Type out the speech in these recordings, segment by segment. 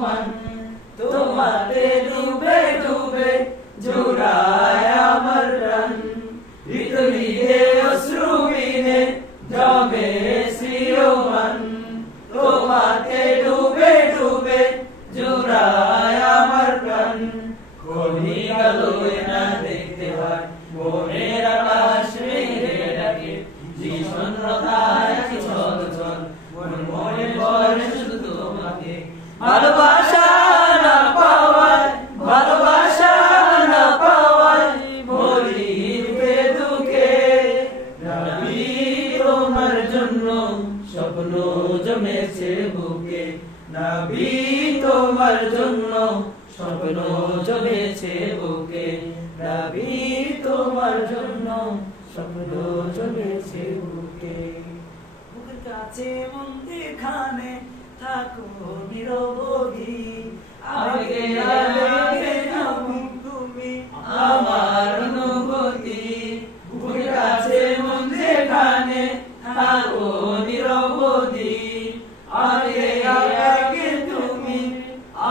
মন তোমাতে ডুবে ডুবে জুড়ায় আমার প্রাণ হৃদয়ে অশ্রু বিনে জমে শ্রীয়মান তোমাতে ডুবে ডুবে জুড়ায় আমার প্রাণ কোনি আলোয় না দেখতে হয় মনের আকাশ মেঘে ডাকে জীবনতায় আছে চল চল মন মনে বলে শুধু তোমাকে ভালোবাসা না পাওয়ায় ভালোবাসা না পাওয়ায় মরি দুঃখে দুঃখে নবী তোমার জন্য স্বপ্ন জমেছে বুকে নবী তোমার জন্য স্বপ্ন জমেছে বুকে নবী তোমার জন্য স্বপ্ন জমেছে বুকে বুকের কাছে মন এখানে থাকো নিরবধি আগে আগে তুমি আমার অনুভূতি বুকের কাছে মন এখানে থাকো নিরবধি আগে আগে তুমি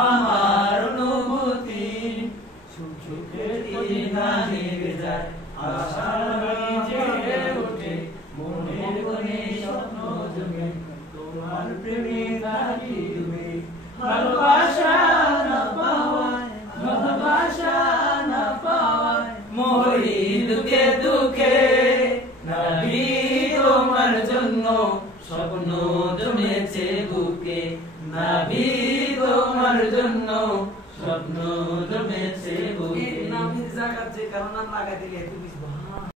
আমার অনুভূতি সুখের দিন নিভে যায় আশার জেগে ওঠে মনের কোণে স্বপ্ন জমে তোমার প্রেমে থাকি ডুবে ভালোবাসা না পাওয়ায় ভালোবাসা না পাওয়ায় মরি দুঃখে দুঃখে নবী তোমার জন্য স্বপ্ন জমেছে বুকে নবী তোমার জন্য স্বপ্ন জমেছে বুকে নাম জায়গা যে কারণ নাম লাগা দিলে তুমি